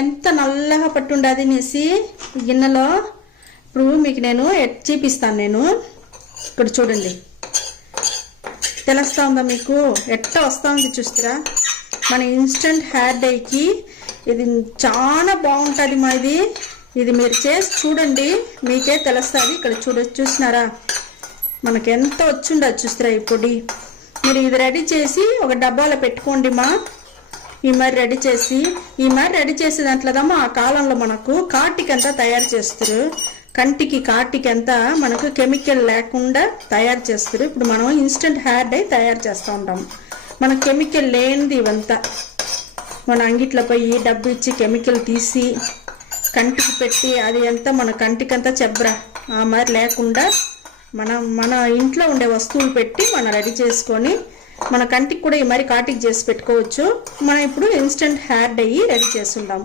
ఎంత నల్లగా పట్టుండది అనేసి గిన్నెలో ఇప్పుడు మీకు నేను చూపిస్తాను. నేను ఇక్కడ చూడండి, తెలుస్తా ఉందా మీకు? ఎట్లా వస్తూ ఉంది చూస్తారా? మన ఇన్స్టెంట్ హెయిర్ డైకి ఇది చాలా బాగుంటుంది మా. ఇది మీరు చేసి చూడండి, మీకే తెలుస్తుంది. ఇక్కడ చూసినారా మనకి ఎంత వచ్చిండదు చూస్తారా ఈ పొడి. మీరు ఇది రెడీ చేసి ఒక డబ్బాలో పెట్టుకోండి మా. ఈ మరి రెడీ చేసే దాంట్లోదమ్మా ఆ కాలంలో మనకు కాటికి అంతా తయారు చేస్తారు. కంటికి కాటికి అంతా మనకు కెమికల్ లేకుండా తయారు చేస్తారు. ఇప్పుడు మనం ఇన్స్టెంట్ హెయిర్ డై తయారు చేస్తూ ఉంటాం. మన కెమికల్ లేనిది ఇవంతా మన అంగిట్లో పోయి డబ్బు ఇచ్చి కెమికల్ తీసి కంటికి పెట్టి అది అంతా మన కంటికంతా చెబ్రా ఆ మరి లేకుండా మన ఇంట్లో ఉండే వస్తువులు పెట్టి మనం రెడీ చేసుకొని మన కంటికి కూడా ఈ మరి కాటికి చేసి పెట్టుకోవచ్చు. మనం ఇప్పుడు ఇన్స్టెంట్ హెయిర్ డై రెడీ చేస్తుంటాం.